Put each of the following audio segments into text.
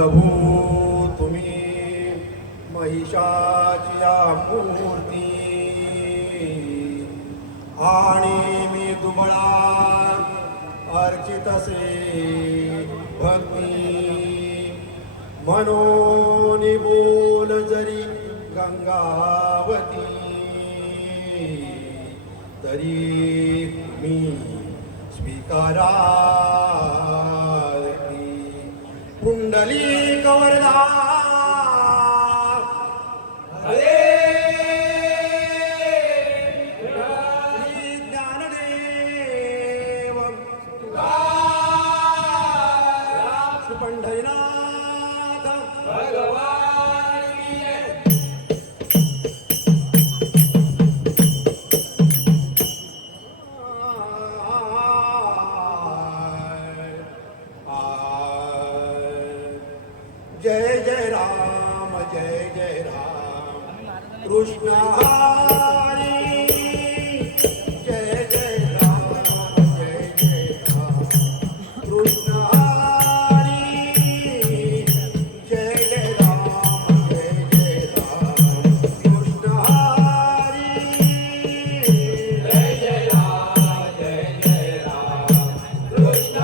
प्रभू तुम्ही महिषाची मूर्ती आणि मी दुबळा अर्चितसे भक्ती म्हणून बोल जरी गंगावती तरी मी स्वीकारा कुंडली कवरदा हरे श्री ज्ञानदेव श्री पंढरीनाथ भगवान की जय. जय जय राम कृष्ण हरी जय जय राम कृष्ण हरी जय जय राम कृष्ण हरी जय जय राम कृष्ण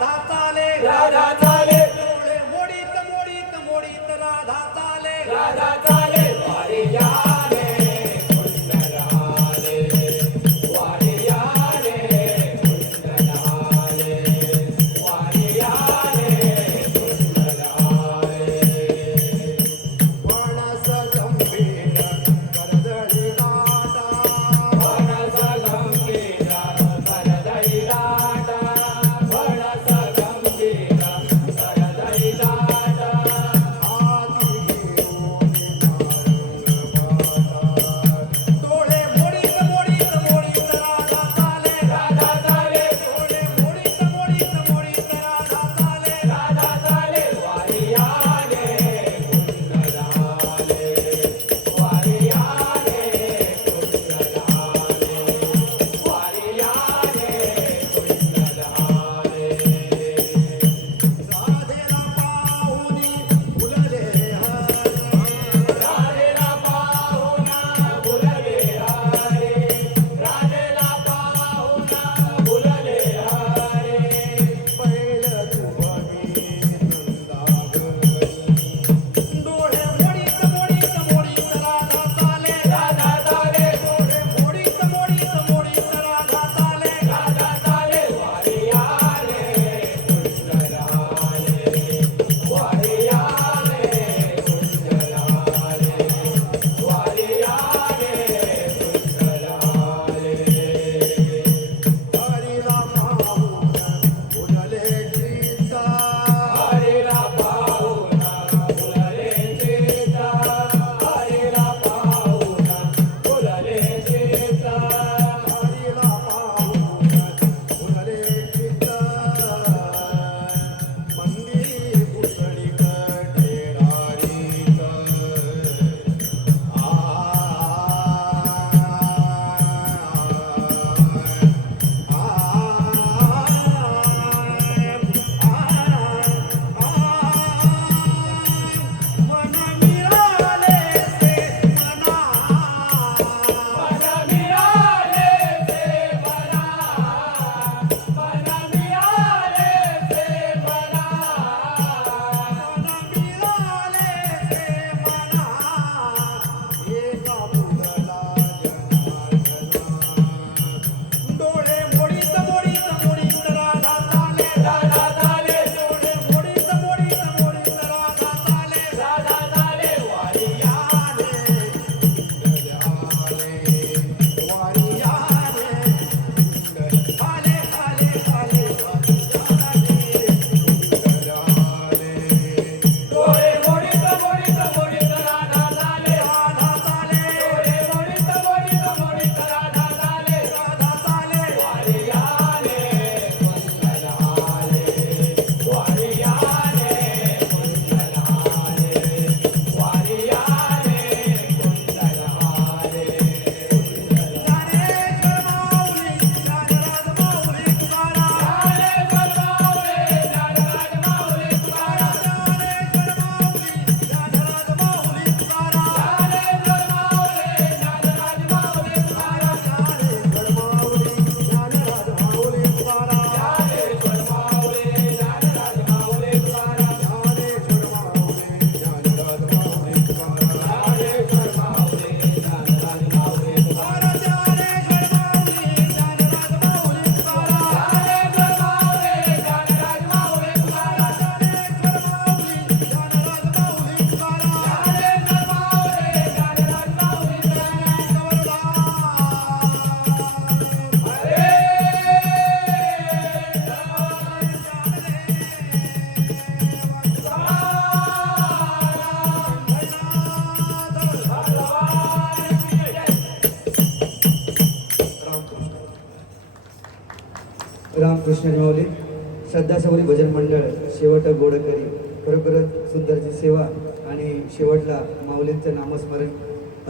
राधा चाले राधा चाले डोळे मोडीत मोडीत मोडीत राधा चाले राधा चाले वारियाने कुंडलाले वारियाने कुंडलाले वारियाने कुंडलाले मानस गंभीर करदळी नाटा मनस गंभीर करदळी लाटा मनस गंभीर करदळी लाटा आधी डोळे मोडीत मोडीत मोडीत राधा चाले राधा चाले डोळे मोडीत मोडीत मोडीत राधा चाले राधा चाले वारियाने कुंडलाले वारियाने कुंडलाले वारियाने कुंडलाले राधेला पाहुनी फुलले राधेला पाहुणा फुलले हरे राधेला पाहुणा फुलले हरे पहिलं तुझी नंदागरी डोळे मोडीत मोडीत मोडीत राधा चाले राधा चाले डोळे मोडीत मोडीत मोडीत राधा चाले राधा चाले वारियाने कुंडलाले वारियाने कुंडलाले वारियाने कुंडलाले हरिला पाहुन फुलले चिंता हरिला पाहुणा फुलले चेता हरिला पाहुणा फुलले चेता हरिला पाहुन फुलले चिंता मंदी पुसळी कटेरारीत मन मिळाले से मना मन मिळाले ते मना मन मिळाले ते मना मन मिळाले से मना एका मुलाला जन्माला डोळे मोडीत मोडीत मोडीत राधा चाले राधा चाले डोळे मोडीत मोडीत मोडीत राधा चाले राधा चाले वारियाने आले आले आले डोळे मोडीत मोडीत मोडीत राधा चाले राधा चाले डोळे मोडीत मोडीत मोडीत राधा चाले राधा चाले वारियाने कुंडलाले वारियाने कुंडलाले वारियाने कुंडलाले ज्ञानेश्वर माऊली ज्ञानराज माऊली तुकाराम ज्ञानेश्वर माऊली ज्ञानराज माऊली तुकाराम ज्ञानेश्वर माऊली ज्ञानराज माऊली तुकाराम ज्ञानेश्वर माऊली ज्ञानराज माऊली तुकाराम ज्ञानेश्वर माऊली ज्ञानराज माऊली तुकाराम ज्ञानेश्वर माऊली ज्ञानराज माऊली तुकाराम ज्ञानेश्वर माऊली ज्ञानराज माऊली तुकाराम ज्ञानेश्वर माऊली ज्ञानराज माऊली तुकाराम ज्ञानेश्वर माऊली ज्ञानराज माऊली तुकाराम ज्ञानेश्वर माऊली ज्ञानराज माऊली तुकाराम ज्ञानेश्वर माऊली ज्ञानराज माऊली तुकाराम ज्ञानेश्वर माऊली ज्ञानराज माऊली तुकाराम रामकृष्ण माऊली श्रद्धा सबरी भजन मंडळ शेवट गोडकरी खरोखरच सुंदरची सेवा आणि शेवटला माऊलींचं नामस्मरण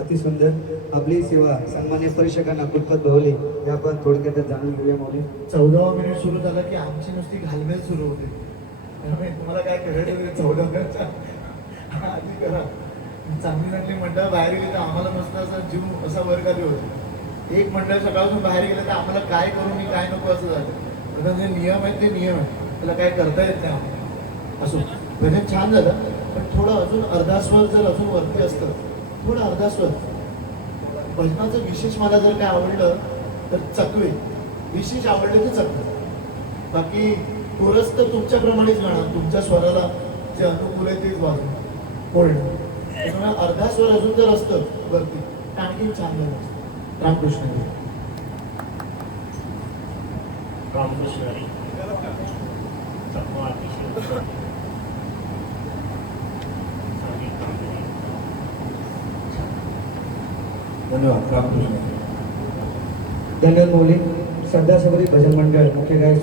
अतिसुंदर. आपली सेवा सन्मान्य परीक्षकांना कुटपत भावली हे आपण थोडक्यात जाणून घेऊया माऊली. 14 मिनिट सुरू झालं की आमची नुसती घालमेल सुरू होते. त्यामुळे तुम्हाला काय करायचं ते 14 मिनिटच्या आधी करा. चांगली चांगली मंडळ बाहेर गेली तर आम्हाला मस्त असा जीव असा वर खाली होतो. एक मंडळ सकाळपासून बाहेर गेलं तर आम्हाला काय करू मी काय नको असं झालं. आता जे नियम आहेत ते नियम आहेत, त्याला काय करता येत नाही आम्हाला. असो, भजन छान झालं, पण थोडं अजून अर्धा स्वर जर अजून वरती असतं, थोडं अर्धा स्वर. भजनाचं विशेष मला जर काय आवडलं तर चकवे, विशेष आवडले ते चकवे. बाकी कोरस तर तुमच्याप्रमाणेच गाणार, तुमच्या स्वराला जे अनुकूल आहे तेच वाजव पूर्ण. त्याच्यामुळे अर्धा स्वर अजून जर असतं वरती तर आणखी छान झालं असतं. रामकृष्ण हरी. रामकृष्ण हरी. चकवा अतिशय उत्तम. संगीत कामगिरी. धन्यवाद. रामकृष्ण हरी. धन्यवाद माऊली. श्रद्धा सबरी भजन मंडळ मुख्य गायक